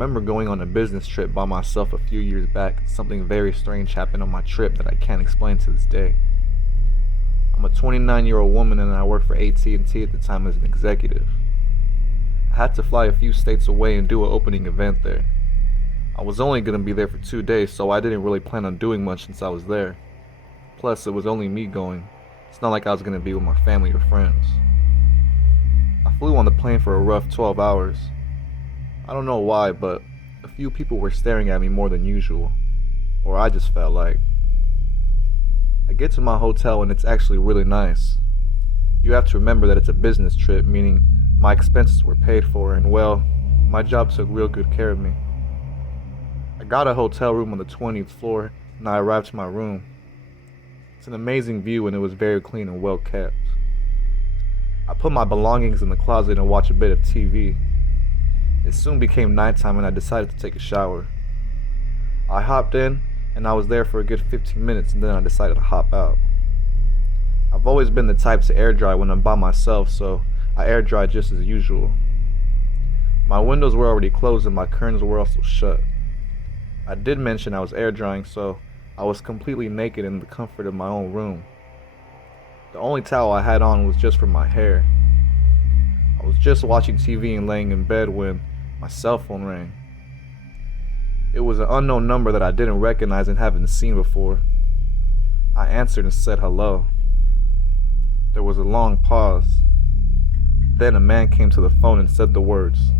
remember going on a business trip by myself a few years back. Something very strange happened on my trip that I can't explain to this day. I'm a 29-year-old woman and I worked for AT&T at the time as an executive. I had to fly a few states away and do an opening event there. I was only going to be there for 2 days, so I didn't really plan on doing much since I was there. Plus, it was only me going. It's not like I was going to be with my family or friends. I flew on the plane for a rough 12 hours. I don't know why, but a few people were staring at me more than usual. Or I just felt like. I get to my hotel and it's actually really nice. You have to remember that it's a business trip, meaning my expenses were paid for and, well, my job took real good care of me. I got a hotel room on the 20th floor and I arrived to my room. It's an amazing view and it was very clean and well kept. I put my belongings in the closet and watched a bit of TV. It soon became nighttime and I decided to take a shower. I hopped in and I was there for a good 15 minutes and then I decided to hop out. I've always been the type to air dry when I'm by myself, so I air dried just as usual. My windows were already closed and my curtains were also shut. I did mention I was air drying, so I was completely naked in the comfort of my own room. The only towel I had on was just for my hair. I was just watching TV and laying in bed when my cell phone rang. It was an unknown number that I didn't recognize and haven't seen before. I answered and said hello. There was a long pause. Then a man came to the phone and said the words,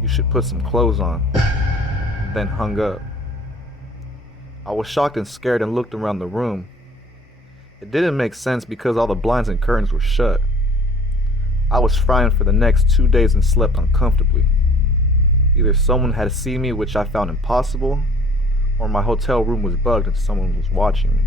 "You should put some clothes on," then hung up. I was shocked and scared and looked around the room. It didn't make sense because all the blinds and curtains were shut. I was frying for the next 2 days and slept uncomfortably. Either someone had seen me, which I found impossible, or my hotel room was bugged and someone was watching me.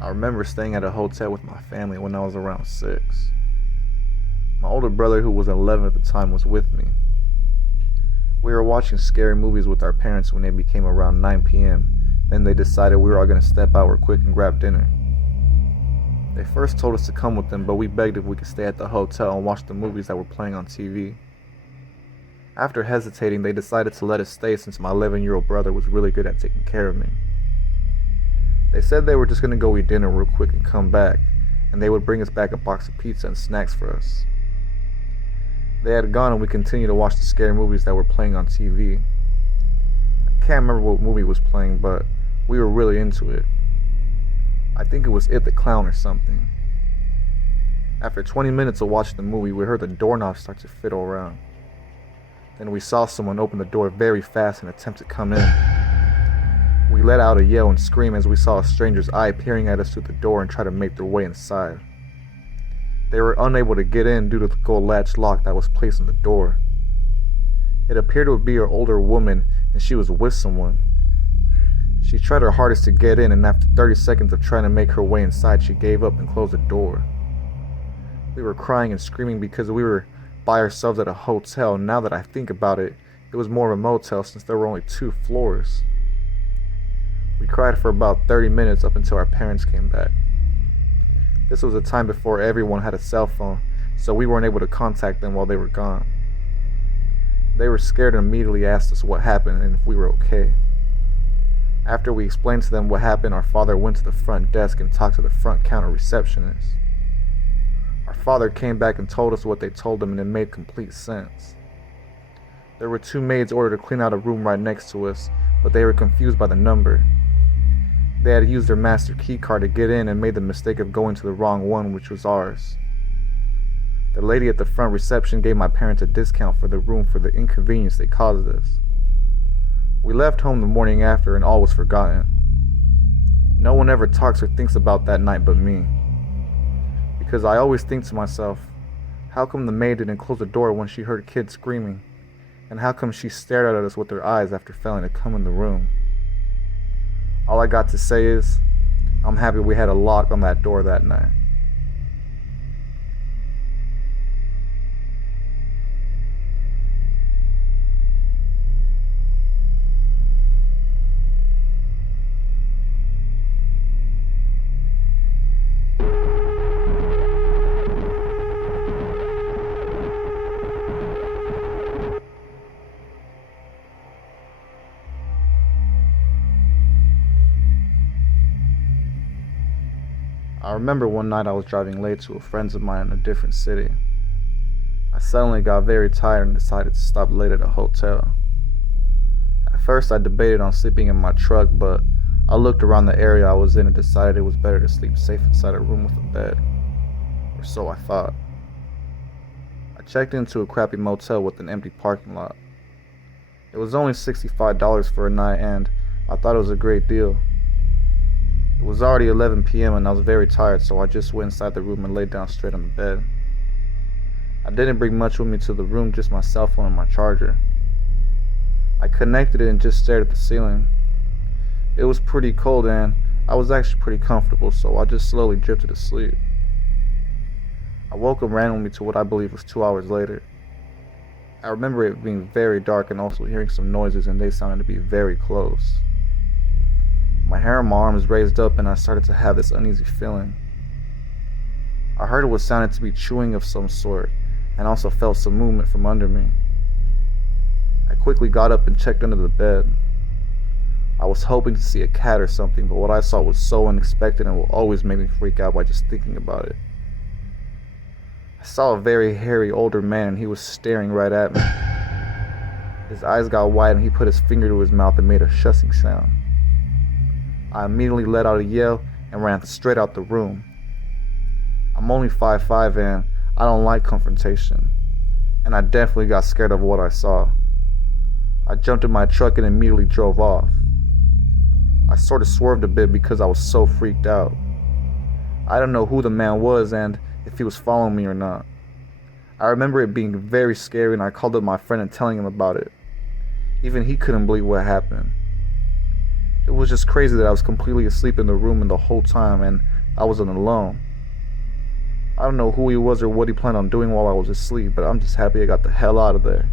I remember staying at a hotel with my family when I was around 6. My older brother, who was 11 at the time, was with me. We were watching scary movies with our parents when it became around 9 p.m. Then they decided we were all going to step out real quick and grab dinner. They first told us to come with them, but we begged if we could stay at the hotel and watch the movies that were playing on TV. After hesitating, they decided to let us stay since my 11-year-old brother was really good at taking care of me. They said they were just going to go eat dinner real quick and come back, and they would bring us back a box of pizza and snacks for us. They had gone and we continued to watch the scary movies that were playing on TV. I can't remember what movie was playing, but we were really into it. I think it was It the Clown or something. After 20 minutes of watching the movie, we heard the doorknob start to fiddle around. Then we saw someone open the door very fast and attempt to come in. We let out a yell and scream as we saw a stranger's eye peering at us through the door and try to make their way inside. They were unable to get in due to the gold latch lock that was placed on the door. It appeared to be an older woman and she was with someone. She tried her hardest to get in and after 30 seconds of trying to make her way inside, she gave up and closed the door. We were crying and screaming because we were by ourselves at a hotel. Now that I think about it, it was more of a motel since there were only 2 floors. We cried for about 30 minutes up until our parents came back. This was a time before everyone had a cell phone, so we weren't able to contact them while they were gone. They were scared and immediately asked us what happened and if we were okay. After we explained to them what happened, our father went to the front desk and talked to the front counter receptionist. Our father came back and told us what they told him and it made complete sense. There were 2 maids ordered to clean out a room right next to us, but they were confused by the number. They had used their master key card to get in and made the mistake of going to the wrong one, which was ours. The lady at the front reception gave my parents a discount for the room for the inconvenience they caused us. We left home the morning after and all was forgotten. No one ever talks or thinks about that night but me. Because I always think to myself, how come the maid didn't close the door when she heard kids screaming? And how come she stared at us with her eyes after failing to come in the room? All I got to say is, I'm happy we had a lock on that door that night. I remember one night I was driving late to a friend's of mine in a different city. I suddenly got very tired and decided to stop late at a hotel. At first I debated on sleeping in my truck, but I looked around the area I was in and decided it was better to sleep safe inside a room with a bed. Or so I thought. I checked into a crappy motel with an empty parking lot. It was only $65 for a night and I thought it was a great deal. It was already 11 p.m. and I was very tired, so I just went inside the room and laid down straight on the bed. I didn't bring much with me to the room, just my cell phone and my charger. I connected it and just stared at the ceiling. It was pretty cold and I was actually pretty comfortable, so I just slowly drifted to sleep. I woke up randomly to what I believe was 2 hours later. I remember it being very dark and also hearing some noises, and they sounded to be very close. My hair on my arms raised up and I started to have this uneasy feeling. I heard what sounded to be chewing of some sort and also felt some movement from under me. I quickly got up and checked under the bed. I was hoping to see a cat or something, but what I saw was so unexpected and will always make me freak out by just thinking about it. I saw a very hairy older man and he was staring right at me. His eyes got wide and he put his finger to his mouth and made a shushing sound. I immediately let out a yell and ran straight out the room. I'm only 5'5" and I don't like confrontation, and I definitely got scared of what I saw. I jumped in my truck and immediately drove off. I sort of swerved a bit because I was so freaked out. I don't know who the man was and if he was following me or not. I remember it being very scary and I called up my friend and telling him about it. Even he couldn't believe what happened. It was just crazy that I was completely asleep in the room and the whole time and I wasn't alone. I don't know who he was or what he planned on doing while I was asleep, but I'm just happy I got the hell out of there.